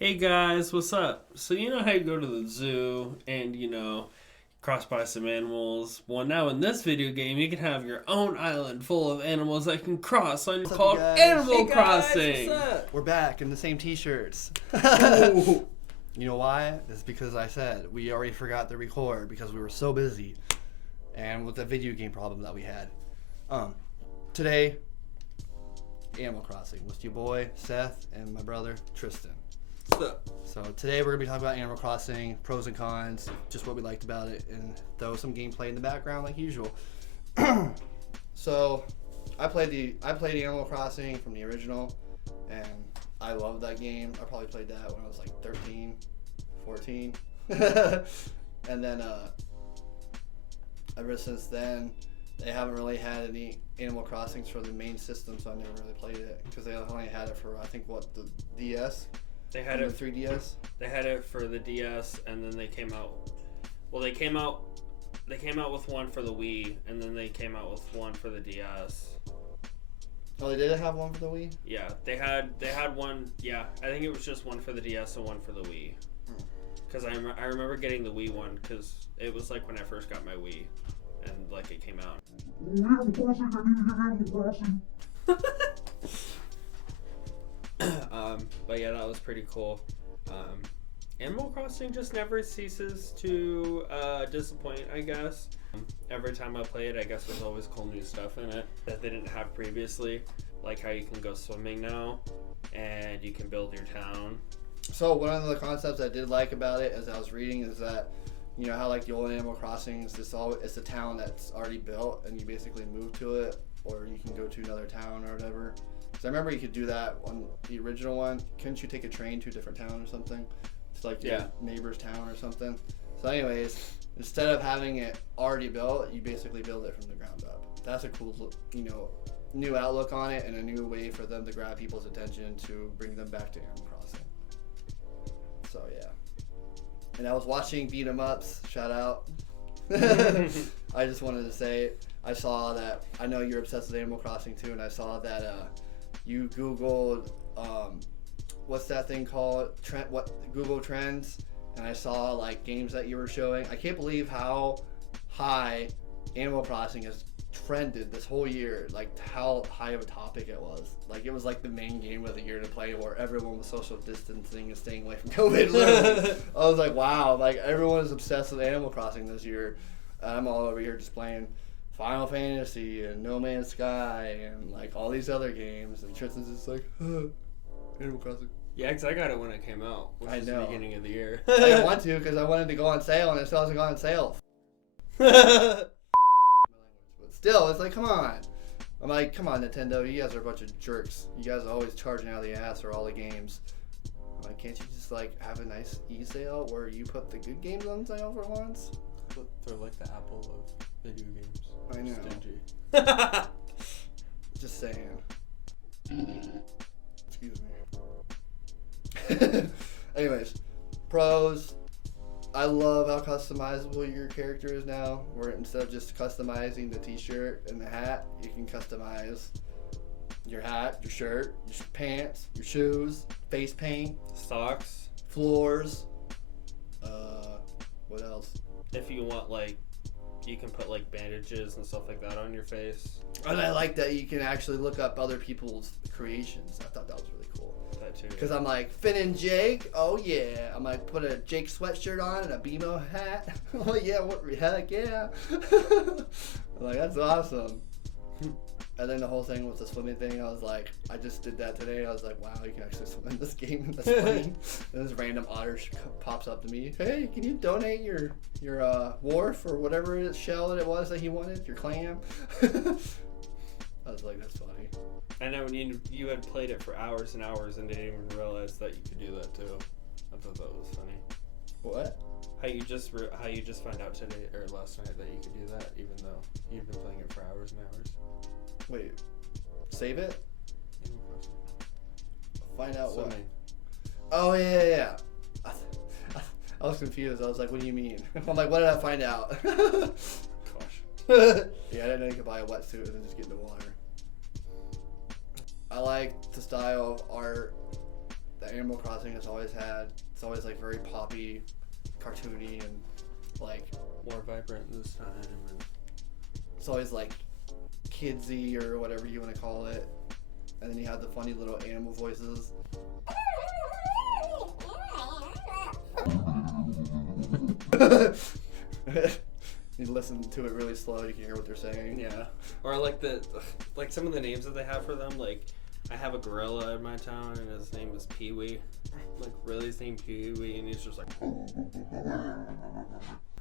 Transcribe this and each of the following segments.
Hey guys, what's up? So you know how you go to the zoo and cross by some animals? Well, now in this video game you can have your own island full of animals that can cross on What's up, called you guys? Animal Hey Crossing. What's up? We're back in the same t-shirts. Ooh. You know why? It's because I said we already forgot to record because we were so busy and with the video game problem that we had. Today, Animal Crossing with your boy Seth and my brother Tristan. What's up? So today we're gonna be talking about Animal Crossing, pros and cons, just what we liked about it, and throw some gameplay in the background like usual. So I played Animal Crossing from the original, and I loved that game. I probably played that when I was like 13, 14, and then ever since then they haven't really had any Animal Crossings for the main system, so I never really played it because they only had it for I think the DS. They had the it. 3DS. They had it for the DS, and then they came out. Well, they came out. They came out with one for the Wii, and then they came out with one for the DS. Oh, they did have one for the Wii? Yeah, they had one. Yeah, I think it was just one for the DS and one for the Wii. Because I remember getting the Wii one because it was like when I first got my Wii, and like it came out. But yeah, that was pretty cool. Animal Crossing just never ceases to disappoint, I guess. Every time I play it, I guess there's always cool new stuff in it that they didn't have previously, like how you can go swimming now, and you can build your town. So one of the concepts I did like about it, as I was reading, is that you know how like the old Animal Crossing is it's a town that's already built, and you basically move to it, or you can go to another town or whatever. Because I remember you could do that on the original one. Couldn't you take a train to a different town or something? It's like your neighbor's town or something. So anyways, instead of having it already built, you basically build it from the ground up. That's a cool, new outlook on it and a new way for them to grab people's attention to bring them back to Animal Crossing. So yeah. And I was watching beat 'em ups. Shout out. I just wanted to say I saw that. I know you're obsessed with Animal Crossing too, and I saw that you Googled what's that thing called? Google Trends, and I saw like games that you were showing. I can't believe how high Animal Crossing has trended this whole year. Like how high of a topic it was. Like it was like the main game of the year to play, where everyone was social distancing and staying away from COVID. Literally. I was like, wow, like everyone is obsessed with Animal Crossing this year. I'm all over here just playing Final Fantasy and No Man's Sky and like all these other games, and Tristan's just like, Animal Crossing. Yeah, because I got it when it came out, which was the beginning of the year. I didn't want to because I wanted to go on sale, and it still hasn't gone on sale. But still, it's like, come on. I'm like, come on, Nintendo, you guys are a bunch of jerks. You guys are always charging out of the ass for all the games. I'm like, can't you just like have a nice e-sale where you put the good games on sale for once? They're like the Apple of video games. I know. Stingy. Just saying. Excuse me. Anyways, pros. I love how customizable your character is now. Where instead of just customizing the t-shirt and the hat, you can customize your hat, your shirt, your pants, your shoes, face paint, Socks. floors. What else? If you want, like, you can put like bandages and stuff like that on your face. And I like that you can actually look up other people's creations. I thought that was really cool. That too. Because I'm like, Finn and Jake, oh yeah. I'm like, put a Jake sweatshirt on and a BMO hat. Oh yeah, what, heck yeah. I'm like, that's awesome. And then the whole thing with the swimming thing, I was like, I just did that today. I was like, wow, you can actually swim in this game. That's funny. And this random otter pops up to me. Hey, can you donate your wharf or whatever it is, shell that it was that he wanted, your clam? I was like, that's funny. I know you had played it for hours and hours and didn't even realize that you could do that too. I thought that was funny. What? How you just found out today or last night that you could do that, even though you've been playing it for hours and hours. Wait, save it? Find out what? Oh yeah. I was confused. I was like, what do you mean? I'm like, what did I find out? Gosh. Yeah, I didn't know you could buy a wetsuit and then just get in the water. I like the style of art that Animal Crossing has always had. It's always like very poppy, cartoony, and like More vibrant this time. And it's always like kidsy or whatever you want to call it. And then you have the funny little animal voices. You listen to it really slow, you can hear what they're saying. Yeah. Or like some of the names that they have for them, like I have a gorilla in my town and his name is Pee Wee. Like really his name Pee Wee and he's just like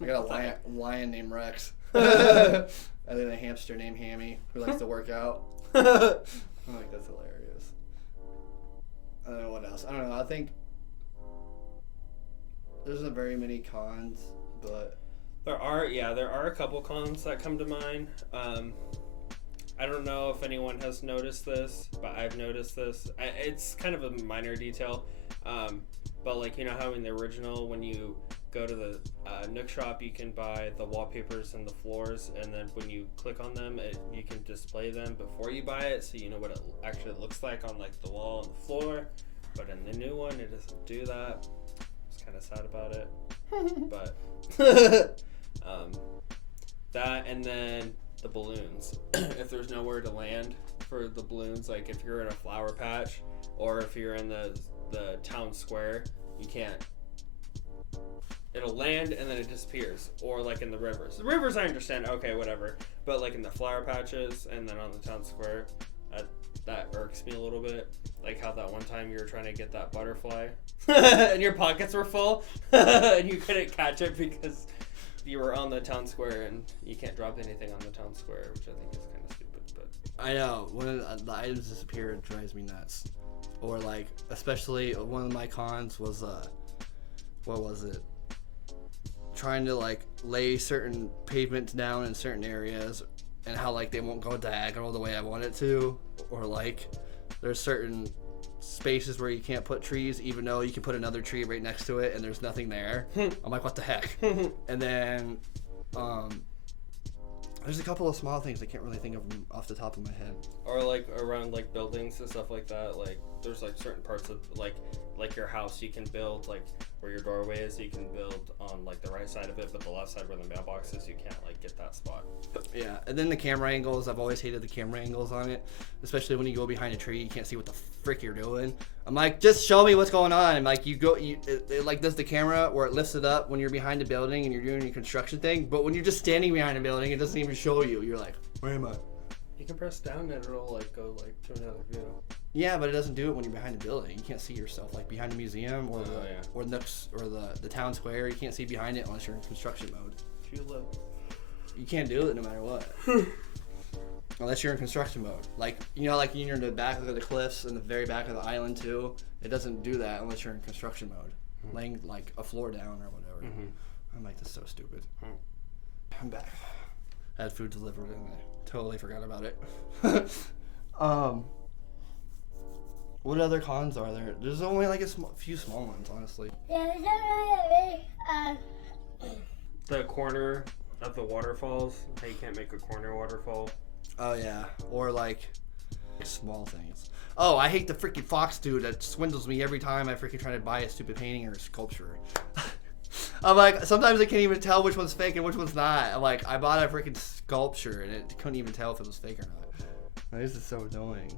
I got a lion named Rex. And then a hamster named Hammy who likes to work out. I'm like, that's hilarious. I don't know what else. I don't know. I think there isn't very many cons, but there are a couple cons that come to mind. I don't know if anyone has noticed this, but I've noticed this. It's kind of a minor detail, but like you know how in the original when you go to the Nook shop you can buy the wallpapers and the floors, and then when you click on them you can display them before you buy it, so you know what it actually looks like on like the wall and the floor. But in the new one it doesn't do that. I was kind of sad about it, but that, and then the balloons. If there's nowhere to land for the balloons, like if you're in a flower patch or if you're in the town square, you can't. It'll land and then it disappears. Or like in the rivers. The rivers I understand, okay, whatever. But like in the flower patches and then on the town square, that irks me a little bit. Like how that one time you were trying to get that butterfly and your pockets were full and you couldn't catch it because you were on the town square and you can't drop anything on the town square, which I think is kind of stupid. But I know when the items disappear, it drives me nuts. Or like, especially one of my cons was what was it? Trying to like lay certain pavements down in certain areas, and how like they won't go diagonal the way I want it to, or like there's certain spaces where you can't put trees even though you can put another tree right next to it and there's nothing there. I'm like, what the heck? And then there's a couple of small things I can't really think of them off the top of my head. or like around like buildings and stuff like that, like there's like certain parts of like your house you can build like where your doorway is, you can build on like the right side of it, but the left side where the mailbox is, you can't like get that spot. Yeah, and then the camera angles, I've always hated the camera angles on it, especially when you go behind a tree, you can't see what the frick you're doing. I'm like, just show me what's going on. And like it like does the camera where it lifts it up when you're behind a building and you're doing your construction thing, but when you're just standing behind a building, it doesn't even show you. You're like, where am I? You can press down and it'll like go like to another view. Yeah, but it doesn't do it when you're behind a building. You can't see yourself like behind a museum or or Nooks or the town square. You can't see behind it unless you're in construction mode. You can't do it no matter what. Unless you're in construction mode. Like, you know, like you're in the back of the cliffs and the very back of the island too. It doesn't do that unless you're in construction mode. Laying like a floor down or whatever. I'm like, this is so stupid. I'm back. I had food delivered and I totally forgot about it. What other cons are there? There's only like a few small ones, honestly. Yeah, there's not really The corner of the waterfalls, how you can't make a corner waterfall. Oh yeah, or like small things. Oh, I hate the freaking fox dude that swindles me every time I freaking try to buy a stupid painting or a sculpture. I'm like, sometimes I can't even tell which one's fake and which one's not. I'm like, I bought a freaking sculpture and it couldn't even tell if it was fake or not. This is so annoying.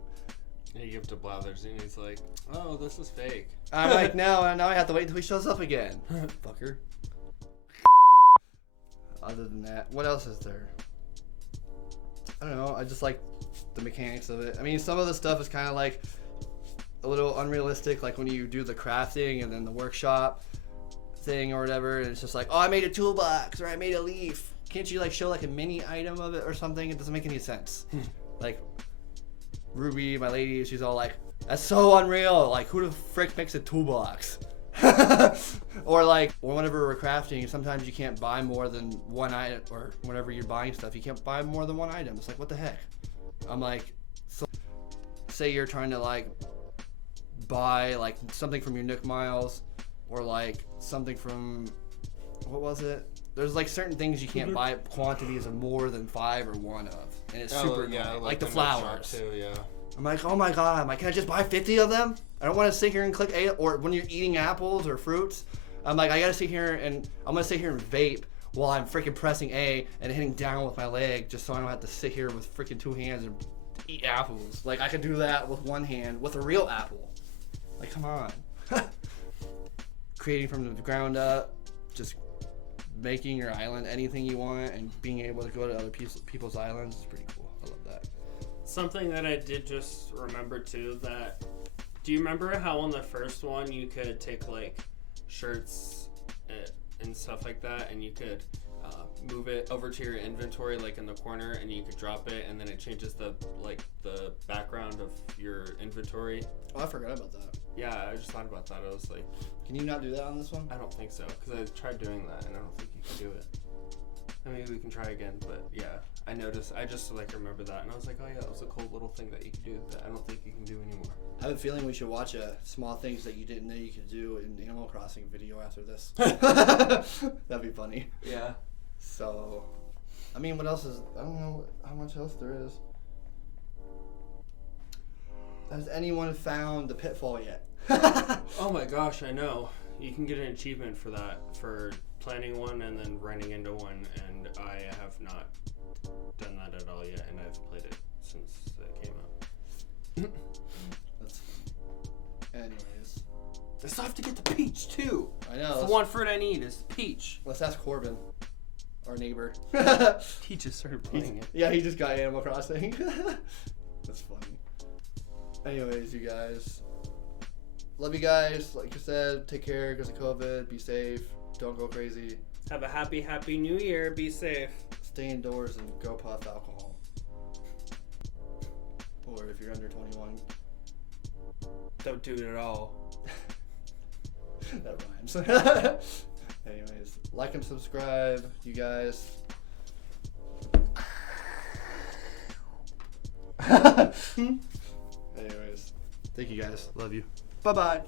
And you give to Blathers and he's like, oh, this is fake. I'm like, no, now I have to wait until he shows up again. Fucker. Other than that, what else is there? I don't know, I just like the mechanics of it. I mean, some of the stuff is kind of like a little unrealistic, like when you do the crafting and then the workshop thing or whatever, and it's just like, oh, I made a toolbox or I made a leaf. Can't you like show like a mini item of it or something? It doesn't make any sense. Like Ruby, my lady, she's all like, that's so unreal. Like, who the frick makes a toolbox? Or whenever we're crafting, sometimes you can't buy more than one item, or whenever you're buying stuff, you can't buy more than one item. It's like, what the heck? I'm like, so say you're trying to like buy like something from your Nook Miles, or like something from, what was it? There's like certain things you can't buy quantities of more than 5 or 1 of, and it's super annoying. Like the flowers. Too, yeah. I'm like, oh my god, I'm like, can I just buy 50 of them? I don't want to sit here and click A, or when you're eating apples or fruits, I'm like, I gotta sit here and I'm gonna sit here and vape while I'm freaking pressing A and hitting down with my leg just so I don't have to sit here with freaking 2 hands and eat apples. Like, I could do that with 1 hand with a real apple. Like, come on. Creating from the ground up, just making your island anything you want and being able to go to other people's islands is pretty cool. I love that. Something that I did just remember too, that do you remember how on the first one you could take like shirts and stuff like that, and you could move it over to your inventory like in the corner, and you could drop it, and then it changes the background of your inventory? Oh, I forgot about that. Yeah, I just thought about that. I was like, Can you not do that on this one? I don't think so, because I tried doing that and I don't think you can do it. I mean, we can try again, but yeah, I just remember that, and I was like, oh yeah, that was a cool little thing that you could do that I don't think you can do anymore. I have a feeling we should watch small things that you didn't know you could do in Animal Crossing video after this. That'd be funny. Yeah. So, I mean, what else is, I don't know how much else there is. Has anyone found the pitfall yet? Oh my gosh, I know. You can get an achievement for that, for planning one and then running into one, and I have not done that at all yet, and I've played it since it came out. That's funny. Anyways. I still have to get the peach too. I know. It's the one fruit I need is the peach. Let's ask Corbin, our neighbor. He just started playing it. Yeah, he just got Animal Crossing. That's funny. Anyways, you guys. Love you guys. Like I said, take care because of COVID. Be safe. Don't go crazy. Have a happy new year. Be safe. Stay indoors and go puff alcohol. Or if you're under 21. Don't do it at all. That rhymes. Anyways, like and subscribe, you guys. Anyways, thank you guys. Love you. Bye-bye.